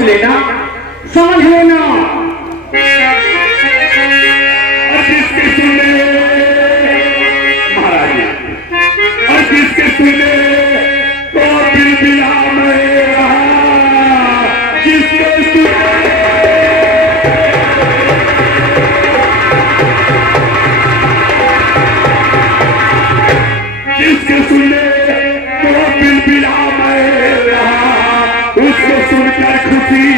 लेना, समझ लेना। किसके सुने महाराज जी, और किसके सुने तो दिल बिला में रहा, किसके सुने किसके सुने तो दिल बिला में रहा, उसको सुनकर खुशी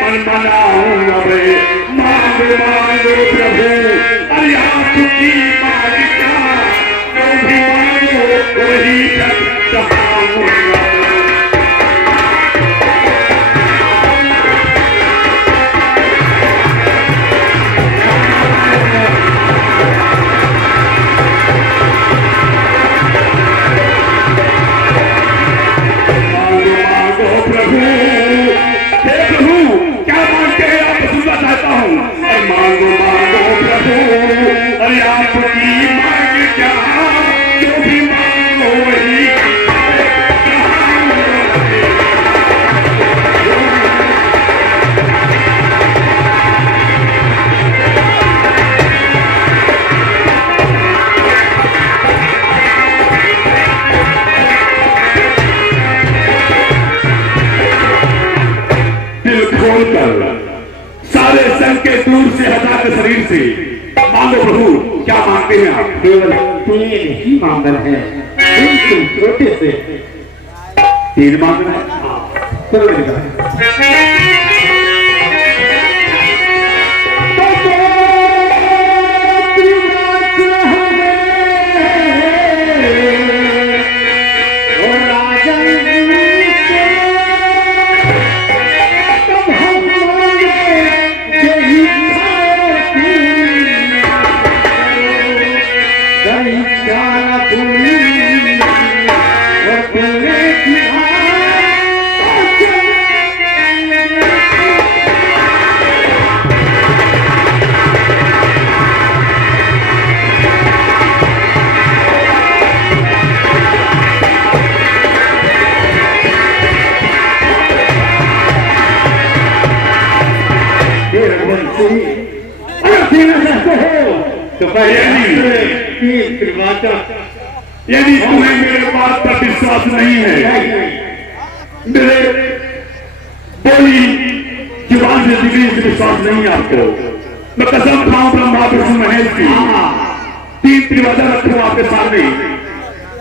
मन मनाऊं अबे, मांगो मांगो प्रभु अरे आपकी मांग क्या, जो भी मांगो वही चढ़ाऊं। सारे संकेत दूर से हटा के शरीर से मांगो प्रभु, क्या मांगते हैं आप? केवल 3 ही मांगना है, बिल्कुल छोटे से 3 मांगना है। चलो मेरी यदि तुम्हें मेरे बात पर विश्वास नहीं है, मेरे बोली जुबान से निकली से विश्वास नहीं आपको, मैं कसम खाऊं ब्रह्मा विष्णु महेश की, 3 त्रिवादा रखूं आपके सामने,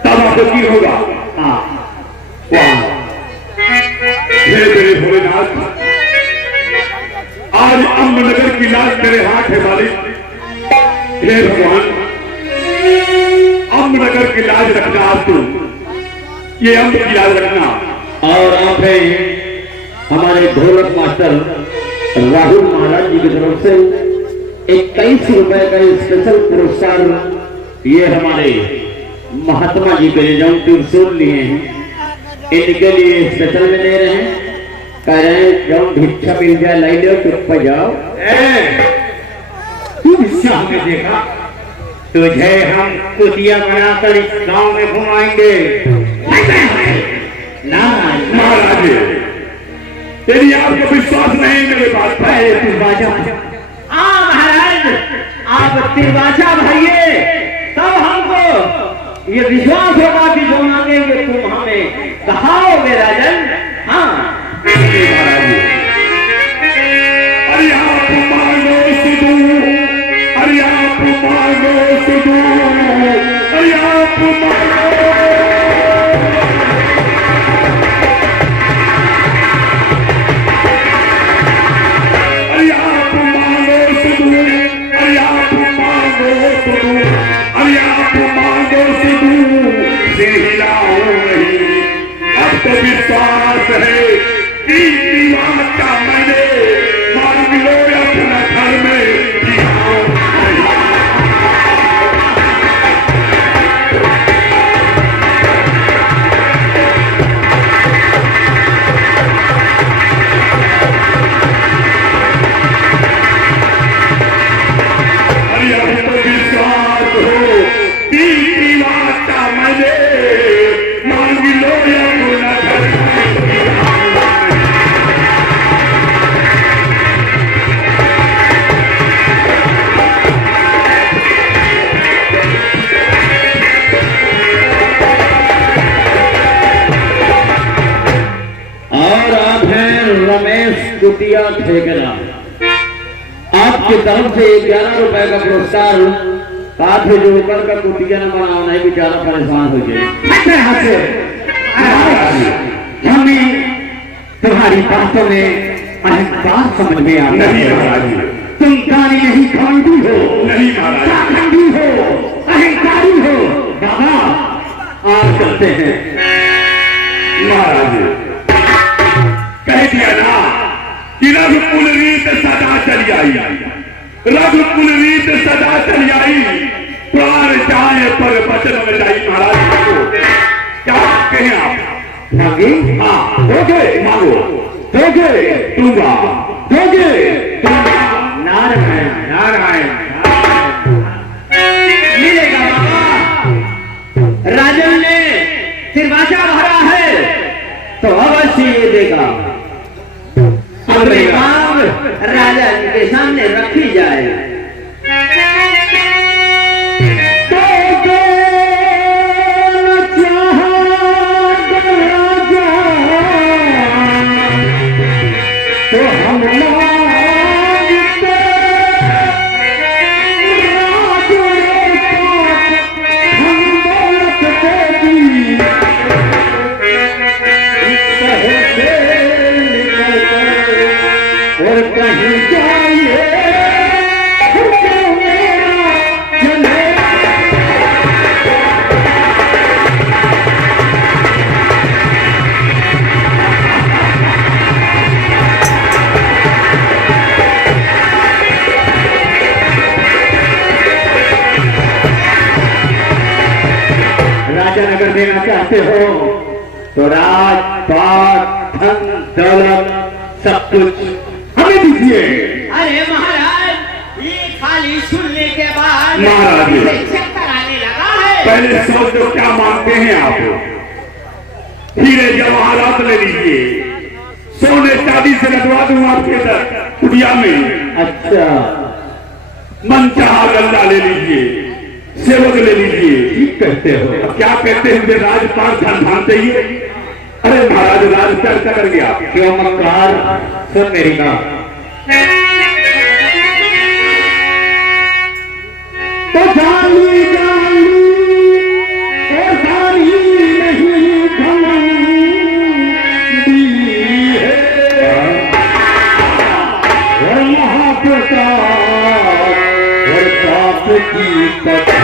तब आपको की होगा। मेरे भोलेनाथ, आज अम्बनगर की लाश मेरे हाथ है मालिक। हे भगवान, अम्बनगर की लाज रखना आप, तुम ये अम्ब की लाज रखना। और आप है हमारे ढोलक मास्टर राहुल महाराज जी की तरफ से 21 रुपए का स्पेशल पुरस्कार ये हमारे महात्मा जी के लिए जो त्रिशूल लिए हैं, इनके लिए स्पेशल में दे रहे हैं। कह रहे हैं जो भिक्षा मिल जाए लाई लो, चुप पर जाओ। हमने देखा तुझे हम कुतिया बनाकर इस गांव में घुमाएंगे। महाराज, यदि आपको विश्वास नहीं मेरे बात पर, तिरवाजा महाराज, आप तिरवाजा भरिए, तब हमको ये विश्वास होगा कि जो मांगेंगे तुम हमें कहाओगे राजन। हाँ महाराज, अरे आप मांगो सुधू, अरे आप मांगो सुधू, अरे आप मांगो, अरे आप मांगो सुधू, अरे आप मांगो सुधू, अरे आप मांगो सुधू, से हिलाओ नहीं, अब तो विश्वास है कि दीवान का मैंने मांग लो अपना घर में दिखाओ। अरे अब तो विश्वास हो कि दीवान का मैंने मांग लो अपना घर में दिखाओ। रमेश कुटिया ठेकेदार, आपकी तरफ से 11 रुपए का पुरस्कार। बात है जो ऊपर का कुटिया न बनाओ, नहीं बेचारा परेशान हो जाए। हमें तुम्हारी बातों में अहंकार समझ में आता है। तुम गाली नहीं खांडी हो, नहीं महाराज, पाखंडी हो, अहंकारी हो। बाबा आप करते हैं महाराज कह दिया ना कि रघुकुल रीत सदा चली आई, रघुकुल रीत सदा चली आई, प्राण जाए पर बचन में जाई। महाराज को क्या कहते हैं आप? मांगे? हाँ दोगे, मांगो दोगे, दूंगा दोगे, दूंगा। नारायण नारायण मिलेगा बाबा। राजन ने सिरवासा भरा है तो अवश्य ये देगा। अपनी मांग राजा जी के सामने रखी जाए। अगर देना चाहते हो तो राजपाट, धन, दौलत सब कुछ हमें दीजिए। अरे महाराज ये खाली सुनने के बाद महाराज इसे चक्कर आने लगा है। पहले समझो क्या मांगते हैं आप? हीरे जवाहरात ले लीजिए, सोने चांदी से लगवा दूं आपके कुटिया में। अच्छा मन चाहा गल्ला ले लीजिए, सेवक ले लीजिए। ठीक कहते हो। अब क्या कहते हैं? मुझे राजपाट धन धान चाहिए। अरे महाराज राज चर्चा करेंगे आप? क्यों मक्कार, सुन मेरी बात। तो जानी जानी और जानी नहीं घमंडी है और महाप्रताप और पाप की पत्नी।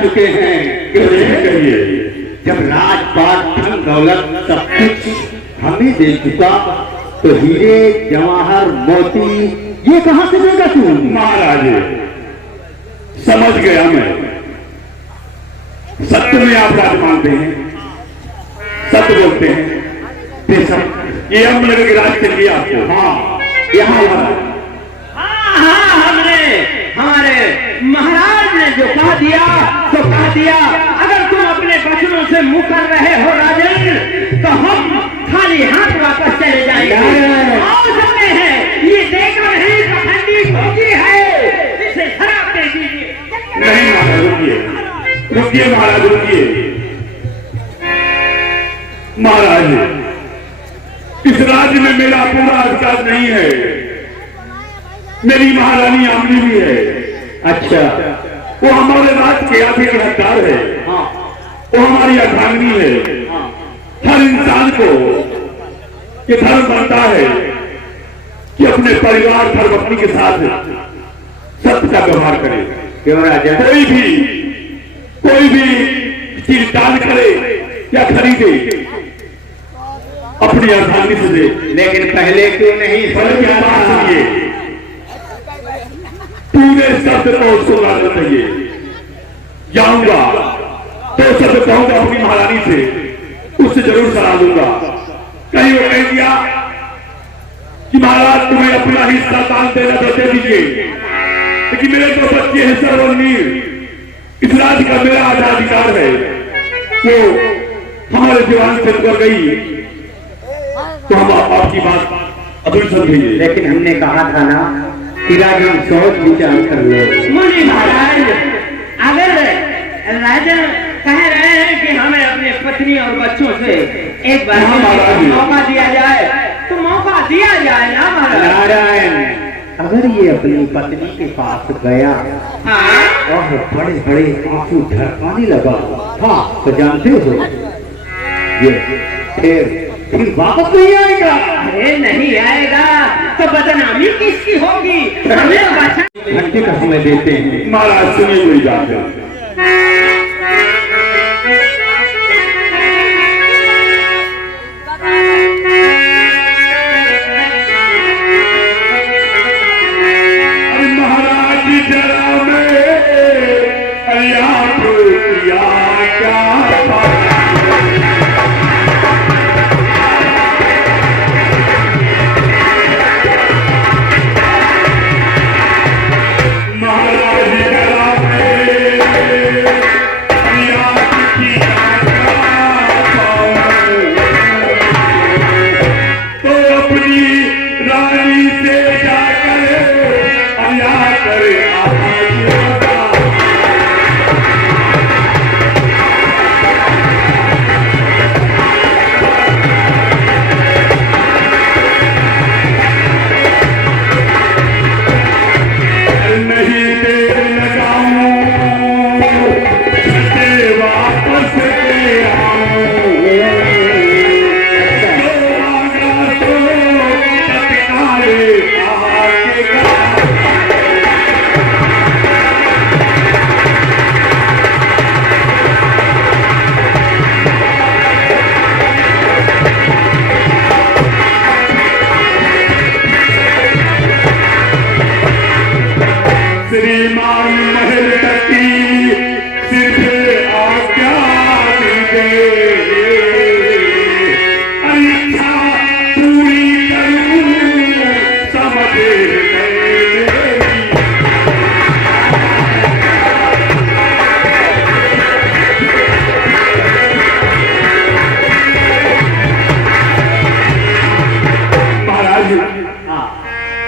चुके हैं। कहिए जब राजपाट, धन दौलत सब कुछ हमें दे चुका तो हीरे जवाहर मोती ये कहां से देगा तू? महाराज समझ गया मैं, सत्य में आप राज मानते हैं, सत्य बोलते हैं। ये हम लगे कि राज के लिए आपको। हाँ यहाँ हाँ हमने हमारे महाराज ने जो कह दिया तो कह दिया। अगर तुम अपने बचनों से मुकर रहे हो राजन तो हम खाली हाथ वापस चले जाएंगे। और सकते हैं ये देखकर नहीं पखंडी भोगी है, इसे शराब दे दीजिए। नहीं महाराज रुकिए, रुकिए महाराज रुकिए। महाराज इस राज्य में मेरा पूरा अधिकार नहीं है, मेरी महारानी आमनी भी है। अच्छा वो हमारे राज के आगे हकदार है, हाँ वो हमारी अर्धांगिनी है। हाँ हर इंसान को ये धर्म बनता है कि अपने परिवार धर्मपत्नी के साथ सत्य का व्यवहार करे। क्यों राजा? कोई भी चीज दान करे या खरीदे अपनी अर्धांगिनी से दे। लेकिन पहले क्यों नहीं? पहले क्या बात सुनिए, पूरे शब्द को उसको लाना चाहिए। जाऊंगा तो शब्द कहूंगा अपनी महारानी से, उससे जरूर सलाह दूंगा। कहीं वो कह दिया कि महाराज तुम्हें अपना हिस्सा दान देना तो दे दीजिए, लेकिन मेरे दो बच्चे हैं सर्वनीर, इस राज्य का मेरा आधाधिकार है, वो हमारे दीवान से निकल गई तो हम आपकी बात अधूरी समझेंगे। लेकिन हमने कहा था ना कि राजा हम सोच विचार कर लो। मुनि महाराज, अगर राजा कह रहे हैं कि हमें अपने पत्नी और बच्चों से एक बार मौका दिया जाए तो मौका दिया जाए ना महाराज। नारायण, अगर ये अपनी पत्नी के पास गया और बड़े बड़े आंसू ढरकाने लगा, हाँ तो जानते हो ये फिर वापस नहीं आएगा। अरे नहीं आएगा तो बदनामी किसकी होगी? हमें घंटे का समय देते हैं। महाराज सुनिए कोई बात है,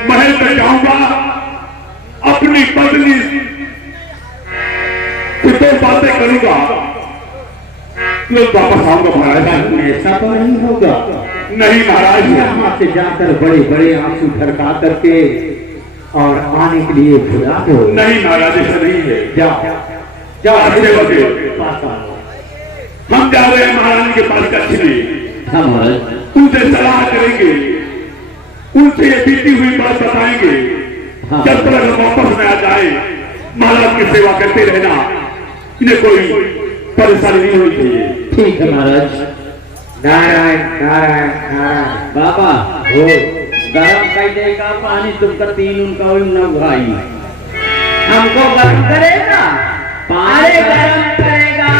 महल में जाऊंगा, अपनी पत्नी से दो बातें करूंगा, मैं वापस आऊंगा। महाराज ऐसा तो नहीं होगा। नहीं महाराज, यहाँ से जाकर बड़े बड़े आंसू ढरका करके और आने के लिए भुला दो। नहीं महाराज, ऐसा नहीं है। जाओ जाओ, अच्छे बचे हम जा रहे हैं महारानी के पास कच्छी। हाँ महाराज, उनसे सलाह करेंगे, उनसे ये बीती हुई बात बताएंगे। हाँ। जब तक हम वापस में आ जाए, महाराज की सेवा करते रहना, इन्हें कोई परेशानी नहीं होनी चाहिए। ठीक है महाराज। नारायण नारायण नारायण। बाबा हो गरम कर देगा पानी, तुमका तीन उनका न भाई हमको गरम करेगा, पानी गरम करेगा,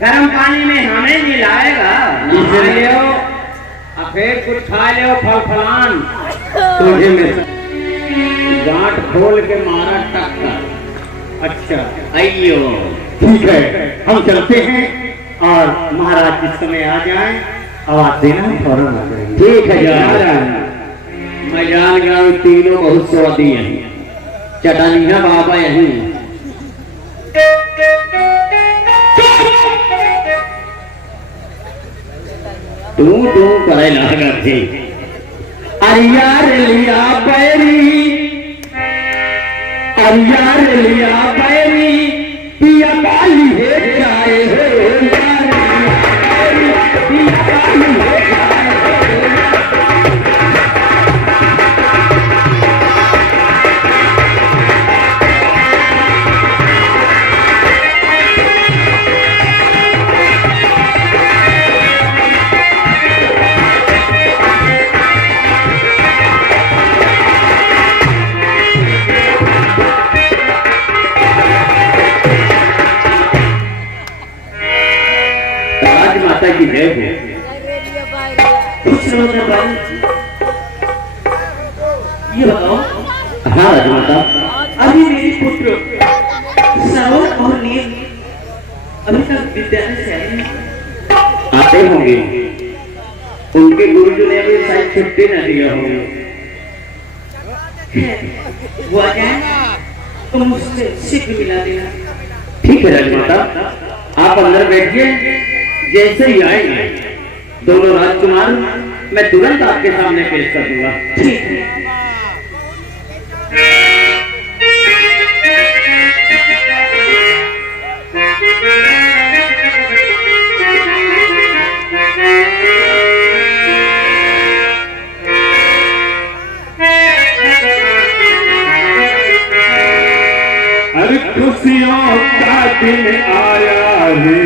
गरम पानी में हमें मिलाएगा। फिर कुछ खा लो फल फलान, तुझे में गांठ खोल के मारा टक्कर। अच्छा आइयो, ठीक है हम चलते हैं और महाराज जिस समय आ जाए आवाज देना, फौरन आ जाएंगे। ठीक है मैं जान गया हूँ, तीनों बहुत स्वादी हैं, चटानिया बाबा यहीं। तू करे लगा थे, अरे यार लिया पैरी अरे यार लिया बैरी पिया काली है जाए हो यार लिया बैरी पिया काली है जाए हो। राजमाता की जय हो। खुश रहो ना भाई। ये बताओ। हाँ राजमाता। अभी मेरी पुत्र सरोज और नील अभी तक विद्यालय से आए आते होंगे। उनके गुरुजी ने अभी शायद छुट्टी न दिया होंगे। वो आ जाए तो मुझसे शीघ्र मिला देना। ठीक है राजमाता, आप अंदर बैठिए। जैसे ही आएंगे दोनों राजकुमार मैं तुरंत आपके सामने पेश कर दूंगा। ठीक है। अरे खुशियों का दिन आया है,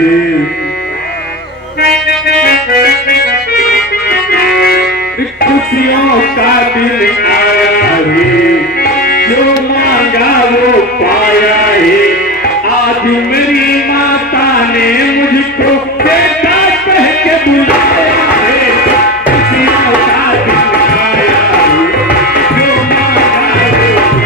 खुशियों का दिन आया है, जो मांगा वो पाया है। आज मेरी माता ने मुझको बेटा कह के बुलाया है। खुशियों का दिन आया है, जो मांगा वो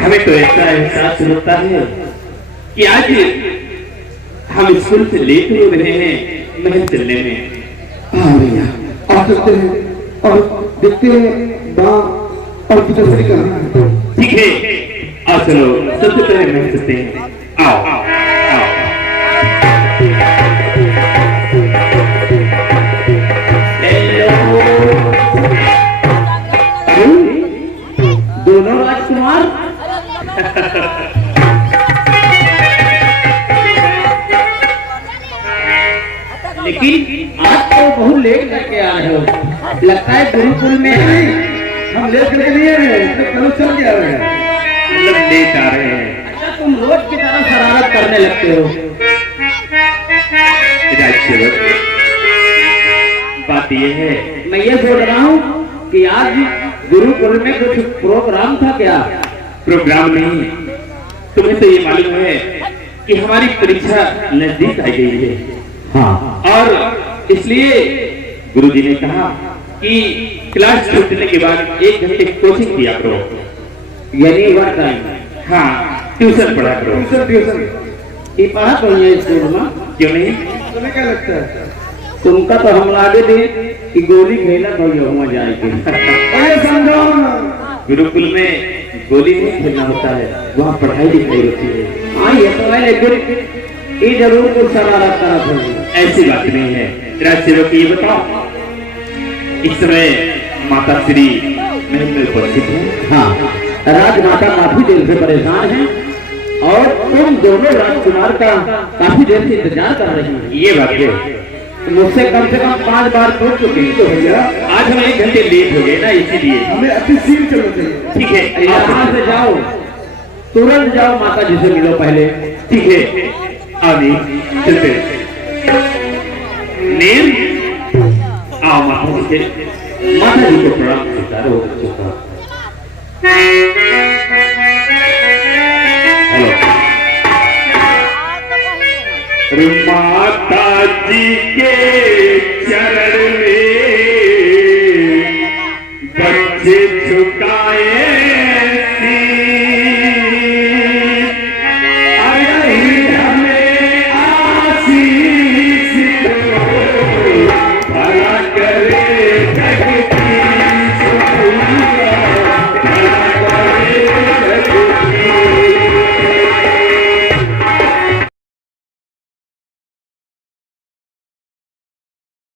हमें तो ऐसा एहसास होता है कि आज हम स्कूल से लेट हो रहे हैं महल चलने में। हाँ भैया, आ सकते हैं और देखते हैं माँ और पिताश्री का। ठीक है, आओ चलो सबसे पहले महल चलते हैं। आओ आओ दोनों राजकुमार लेकिन आज तो बहुत लेट करके आ रहे हो। लगता है गुरुकुल में हम लेट करके नहीं आ रहे हैं, तो कल चल के आ रहे हैं। मतलब लेट आ रहे हैं। अच्छा, तुम रोज की तरह शरारत करने लगते हो। बात ये है, मैं ये सोच रहा हूँ कि आज गुरुकुल में कुछ प्रोग्राम था क्या? प्रोग्राम नहीं, तुम्हें तो ये मालूम है कि हमारी परीक्षा नजदीक आ गई है। हाँ, और इसलिए गुरुजी ने कहा कि क्लास छूटने के बाद 1 घंटे कोचिंग किया करो, यानी वर्क टाइम। हाँ, ट्यूशन पढ़ा करो। ट्यूशन ये पढ़ा करो ये स्कूल में, क्यों नहीं? तुम्हें क्या लगता है? तुमका तो हम लागे थे कि गोली खेला तो ये हुआ जाएगी। अरे समझाओ ना। गुरुकुल में गोली नहीं खेलना होता है, वहाँ पढ़ाई लिखाई होती है। हाँ ये तो है, लेकिन ये जरूर कुछ शरारत तरफ होगी। ऐसी बात नहीं है। राजसेवक को ये बताओ, इस समय माता श्री महल में उपस्थित है। हाँ, राजमाता काफी देर से परेशान है और तुम दोनों राजकुमार का काफी देर से इंतजार कर रही हैं। ये बात है, मुझसे कम से कम 5 बार पूछ चुकी तो भैया, आज हम 1 घंटे लेट हो गए ना, इसीलिए हमें अति शीघ्र चलना चाहिए। ठीक है, यहाँ से जाओ, तुरंत जाओ माता जी से मिलो पहले। ठीक है, आनी चलते। नील आओ माता जी से, माता जी को प्रणाम स्वीकार हो चुका। माता जी के